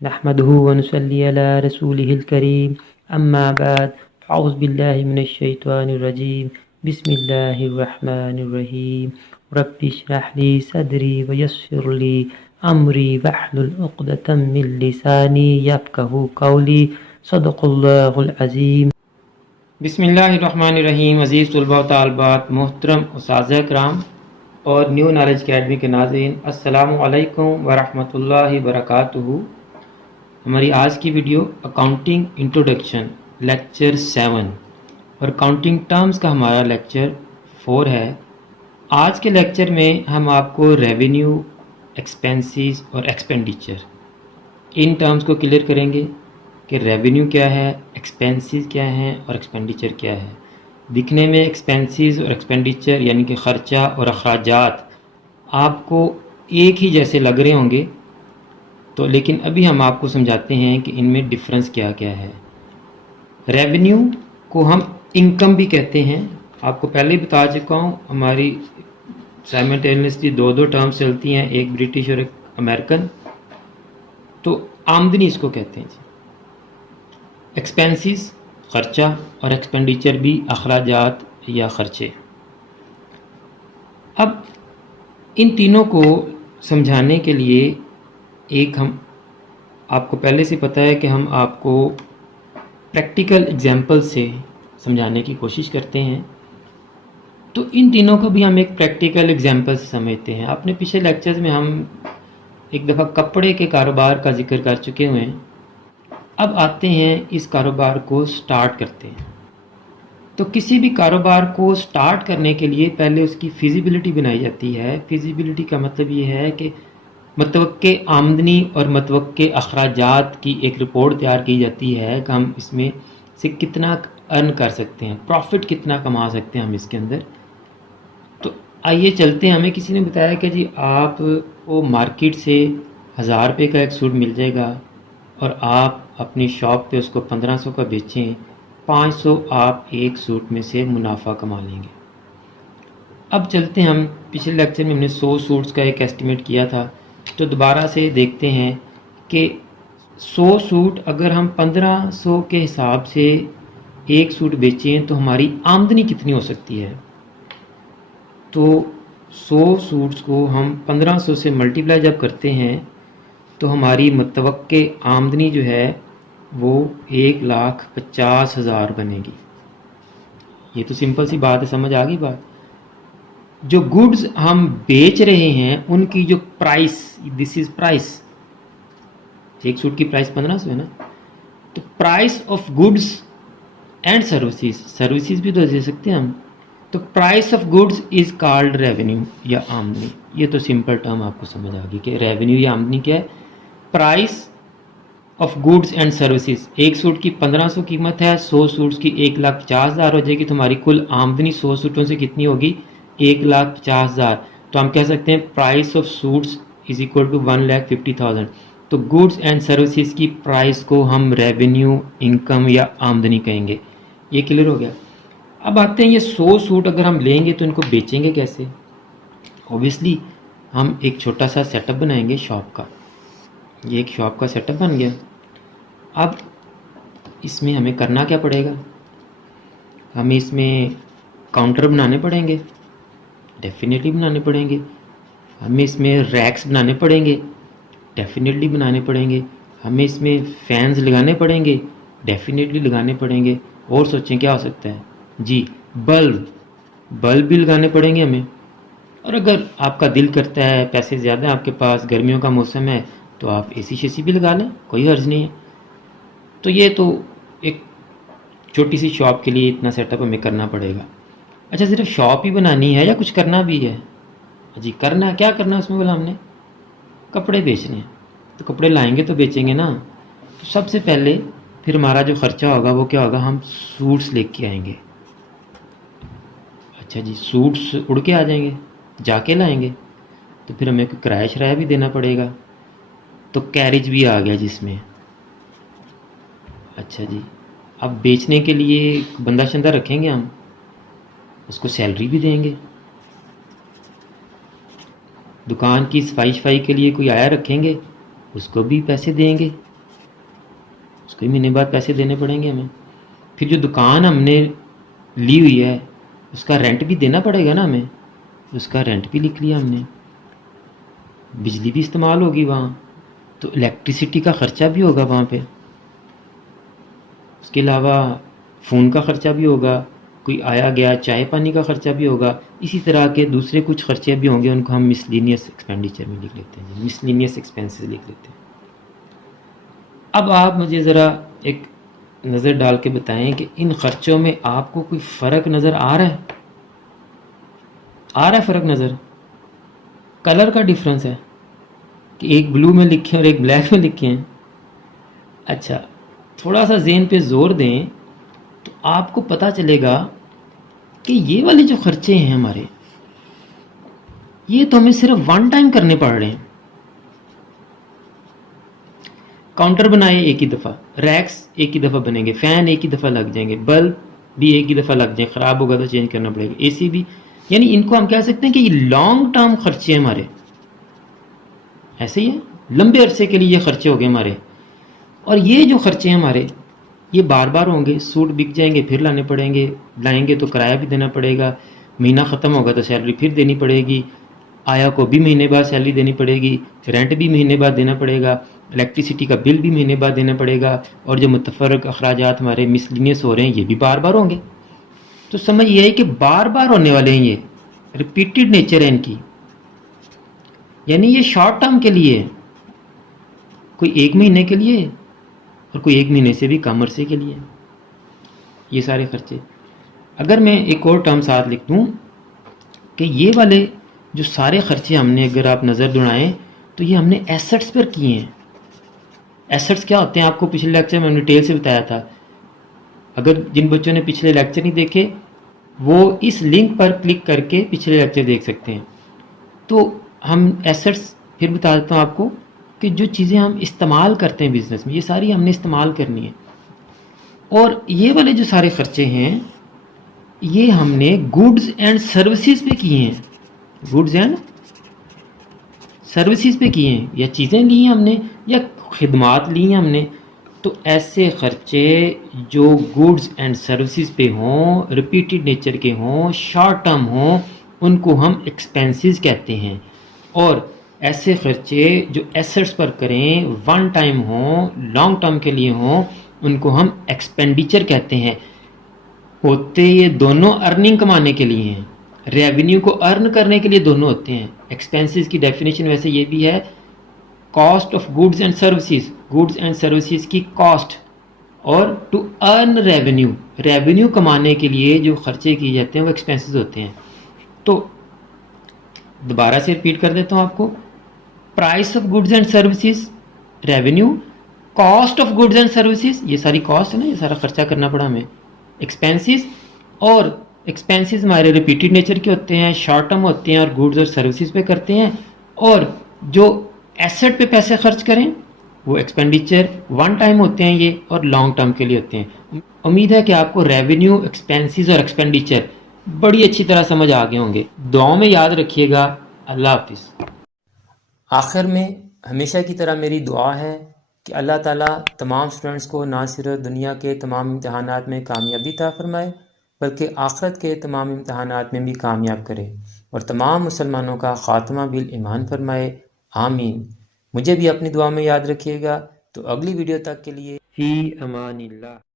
नहमदुहु व नुसल्ली अला रसूलिहिल करीम अम्मा बाद औज़ु बिल्लाहि मिनश शैतानिर रजीम बिस्मिल्लाहिर रहमानिर रहीम रब्बि इश्रह ली सदरी व यस्सिर ली अमरी वहलुल उक़दतम मिन लिसानी यफ़क़हू क़ौली सदक़ल्लाहुल अज़ीम। बिस्मिल्लाहिर्रहमानिर्रहीम। अज़ीज़ तलबा व तालिबात, मोहतरम उस्ताज़ कराम और न्यू नॉलेज अकेडमी के नाज़रीन, अस्सलामु अलैकुम व रहमतुल्लाहि व बरकातुहू। हमारी आज की वीडियो अकाउंटिंग इंट्रोडक्शन लेक्चर 7 और अकाउंटिंग टर्म्स का हमारा लेक्चर 4 है। आज के लेक्चर में हम आपको रेवेन्यू, एक्सपेंसेस और एक्सपेंडिचर इन टर्म्स को क्लियर करेंगे कि रेवेन्यू क्या है, एक्सपेंसेस क्या हैं और एक्सपेंडिचर क्या है। दिखने में एक्सपेंसेस और एक्सपेंडिचर यानी कि ख़र्चा और अखराजात आपको एक ही जैसे लग रहे होंगे, तो लेकिन अभी हम आपको समझाते हैं कि इनमें डिफरेंस क्या क्या है। रेवेन्यू को हम इनकम भी कहते हैं। आपको पहले ही बता चुका हूँ, हमारी साइमल्टेनियसली दो टर्म्स चलती हैं, एक ब्रिटिश और एक अमेरिकन। तो आमदनी इसको कहते हैं जी। एक्सपेंसेस खर्चा और एक्सपेंडिचर भी अखराजात या खर्चे। अब इन तीनों को समझाने के लिए एक हम आपको पहले से पता है कि हम आपको प्रैक्टिकल एग्जाम्पल से समझाने की कोशिश करते हैं। तो इन तीनों को भी हम एक प्रैक्टिकल एग्जाम्पल से समझते हैं। अपने पिछले लेक्चर्स में हम एक दफ़ा कपड़े के कारोबार का जिक्र कर चुके हुए हैं। अब आते हैं इस कारोबार को स्टार्ट करते हैं। तो किसी भी कारोबार को स्टार्ट करने के लिए पहले उसकी फिजिबिलिटी बनाई जाती है। फिजिबिलिटी का मतलब ये है कि मतवक्के आमदनी और मतवक्के अखराजात की एक रिपोर्ट तैयार की जाती है कि हम इसमें से कितना अर्न कर सकते हैं, प्रॉफिट कितना कमा सकते हैं हम इसके अंदर। तो आइए चलते हैं। हमें किसी ने बताया कि जी आप वो मार्केट से 1000 रुपये का एक सूट मिल जाएगा और आप अपनी शॉप पे उसको 1500 का बेचें, 500 आप एक सूट में से मुनाफा कमा लेंगे। अब चलते हैं, हम पिछले लेक्चर में हमने 100 सूट्स का एक एस्टिमेट किया था। तो दोबारा से देखते हैं कि 100 सूट अगर हम 1500 के हिसाब से एक सूट बेचें तो हमारी आमदनी कितनी हो सकती है। तो 100 सूट्स को हम 1500 से मल्टीप्लाई जब करते हैं तो हमारी मतवक्के आमदनी जो है वो 1,50,000 बनेगी। ये तो सिंपल सी बात है, समझ आ गई बात। जो गुड्स हम बेच रहे हैं उनकी जो प्राइस, दिस इज प्राइस, एक सूट की प्राइस 1500 है ना। तो price of goods and services भी तो दे सकते हैं हम। तो price of goods is called revenue या आमदनी। ये तो सिंपल टर्म आपको समझ आ गई कि रेवेन्यू या आमदनी क्या है। Price of goods and services, एक सूट की 1500 कीमत है, 100 सूट्स की 1,50,000 हो जाएगी। तुम्हारी कुल आमदनी 100 सूटों से कितनी होगी, 1,50,000। तो हम कह सकते हैं price of suits is equal to 1,50,000। तो गुड्स एंड सर्विसेज की प्राइस को हम रेवेन्यू, इनकम या आमदनी कहेंगे। ये क्लियर हो गया। अब आते हैं, ये 100 सूट अगर हम लेंगे तो इनको बेचेंगे कैसे। ऑब्वियसली हम एक छोटा सा सेटअप बनाएंगे शॉप का। ये एक शॉप का सेटअप बन गया। अब इसमें हमें करना क्या पड़ेगा, हमें इसमें काउंटर बनाने पड़ेंगे, डेफिनेटली बनाने पड़ेंगे। हमें इसमें रैक्स बनाने पड़ेंगे, डेफिनेटली बनाने पड़ेंगे। हमें इसमें फैंस लगाने पड़ेंगे, डेफिनेटली लगाने पड़ेंगे। और सोचें क्या हो सकता है जी, बल्ब भी लगाने पड़ेंगे हमें। और अगर आपका दिल करता है, पैसे ज़्यादा आपके पास, गर्मियों का मौसम है, तो आप एसी शेसी भी लगा लें, कोई हर्ज नहीं है। तो ये तो एक छोटी सी शॉप के लिए इतना सेटअप हमें करना पड़ेगा। अच्छा, सिर्फ शॉप ही बनानी है या कुछ करना भी है जी। करना क्या करना है उसमें, बोला हमने कपड़े बेचने हैं। तो कपड़े लाएंगे तो बेचेंगे ना। तो सबसे पहले फिर हमारा जो ख़र्चा होगा वो क्या होगा, हम सूट्स लेके आएंगे। अच्छा जी, सूट्स उड़ के आ जाएंगे, जाके लाएंगे, तो फिर हमें कोई किराया शराया भी देना पड़ेगा। तो कैरेज भी आ गया जिसमें। अच्छा जी, अब बेचने के लिए बंदा शंदा रखेंगे हम, उसको सैलरी भी देंगे। दुकान की सफाई शफाई के लिए कोई आया रखेंगे, उसको भी पैसे देंगे। उसको महीने बाद पैसे देने पड़ेंगे हमें। फिर जो दुकान हमने ली हुई है उसका रेंट भी देना पड़ेगा ना हमें, उसका रेंट भी लिख लिया हमने। बिजली भी इस्तेमाल होगी वहाँ, तो इलेक्ट्रिसिटी का ख़र्चा भी होगा वहाँ पे। उसके अलावा फ़ोन का ख़र्चा भी होगा, कोई आया गया चाय पानी का ख़र्चा भी होगा। इसी तरह के दूसरे कुछ ख़र्चे भी होंगे, उनको हम मिसलिनियस एक्सपेंडिचर में लिख लेते हैं, मिसलिनियस एक्सपेंसेस लिख लेते हैं। अब आप मुझे ज़रा एक नज़र डाल के बताएं कि इन ख़र्चों में आपको कोई फ़र्क नज़र आ रहा है? आ रहा है फ़र्क नज़र? कलर का डिफरेंस है कि एक ब्लू में लिखे और एक ब्लैक में लिखे हैं। अच्छा, थोड़ा सा ज़हन पे ज़ोर दें तो आपको पता चलेगा कि ये वाले जो ख़र्चे हैं हमारे, ये तो हमें सिर्फ वन टाइम करने पड़ रहे हैं। काउंटर बनाए एक ही दफ़ा, रैक्स एक ही दफ़ा बनेंगे, फ़ैन एक ही दफ़ा लग जाएंगे, बल्ब भी एक ही दफ़ा लग जाए, ख़राब होगा तो चेंज करना पड़ेगा, एसी भी। यानी इनको हम कह सकते हैं कि ये लॉन्ग टर्म खर्चे हमारे ऐसे ही है, लंबे अरसे के लिए ये खर्चे हो गए हमारे। और ये जो खर्चे हैं हमारे, ये बार बार होंगे। सूट बिक जाएंगे फिर लाने पड़ेंगे, लाएंगे तो किराया भी देना पड़ेगा, महीना ख़त्म होगा तो सैलरी फिर देनी पड़ेगी, आया को भी महीने बाद सैलरी देनी पड़ेगी, रेंट भी महीने बाद देना पड़ेगा, इलेक्ट्रिसिटी का बिल भी महीने बाद देना पड़ेगा, और जो मुतफरक अखराजात हमारे मिसलिनियस हो रहे हैं ये भी बार बार होंगे। तो समझ ये है कि बार बार होने वाले हैं, ये रिपीटेड नेचर है इनकी। यानी ये शॉर्ट टर्म के लिए है, कोई एक महीने के लिए और कोई एक महीने से भी कम अरसे के लिए, ये सारे खर्चे। अगर मैं एक और टर्म साथ लिख दूँ कि ये वाले जो सारे खर्चे हमने, अगर आप नज़र दौड़ाएं तो ये हमने एसेट्स पर किए हैं। एसेट्स क्या होते हैं आपको पिछले लेक्चर में हमने डिटेल से बताया था। अगर जिन बच्चों ने पिछले लेक्चर नहीं देखे वो इस लिंक पर क्लिक करके पिछले लेक्चर देख सकते हैं। तो हम एसेट्स फिर बता देता हूँ आपको कि जो चीज़ें हम इस्तेमाल करते हैं बिज़नेस में, ये सारी हमने इस्तेमाल करनी है। और ये वाले जो सारे खर्चे हैं ये हमने गुड्स एंड सर्विसेज पे किए हैं, गुड्स एंड सर्विसेज पे किए हैं, या चीज़ें ली हैं हमने या खिदमात ली हैं हमने। तो ऐसे खर्चे जो गुड्स एंड सर्विसेज पे हों, रिपीटेड नेचर के हों, शॉर्ट टर्म हों, उनको हम एक्सपेंसेस कहते हैं। और ऐसे खर्चे जो एसेट्स पर करें, वन टाइम हों, लॉन्ग टर्म के लिए हों, उनको हम एक्सपेंडिचर कहते हैं। होते ये दोनों अर्निंग कमाने के लिए हैं, रेवेन्यू को अर्न करने के लिए दोनों होते हैं। एक्सपेंसेस की डेफिनेशन वैसे ये भी है, cost of goods and services, goods and services की कॉस्ट, और टू अर्न रेवेन्यू, रेवेन्यू कमाने के लिए जो खर्चे किए जाते हैं वो एक्सपेंसेस होते हैं। तो दोबारा से रिपीट कर देता हूँ आपको, price of goods and services revenue, cost of goods and services ये सारी कॉस्ट है ना, ये सारा खर्चा करना पड़ा हमें, एक्सपेंसेस। और एक्सपेंसेस हमारे रिपीटेड नेचर के होते हैं, शॉर्ट टर्म होते हैं और गुड्स और सर्विसेज पे करते हैं। और जो एसेट पे पैसे खर्च करें वो एक्सपेंडिचर वन टाइम होते हैं ये, और लॉन्ग टर्म के लिए होते हैं। उम्मीद है कि आपको रेवेन्यू, एक्सपेंसेस और एक्सपेंडिचर बड़ी अच्छी तरह समझ आ गए होंगे। दुआओं में याद रखिएगा। अल्लाह हाफिज़। आखिर में हमेशा की तरह मेरी दुआ है कि अल्लाह ताला तमाम स्टूडेंट्स को ना सिर्फ दुनिया के तमाम इम्तहानात में कामयाबी अता फरमाए बल्कि आखिरत के तमाम इम्तहानात में भी कामयाब करे और तमाम मुसलमानों का ख़ात्मा बिल ईमान फरमाए। आमीन। मुझे भी अपनी दुआ में याद रखिएगा। तो अगली वीडियो तक के लिए फ़ी अमानिल्लाह।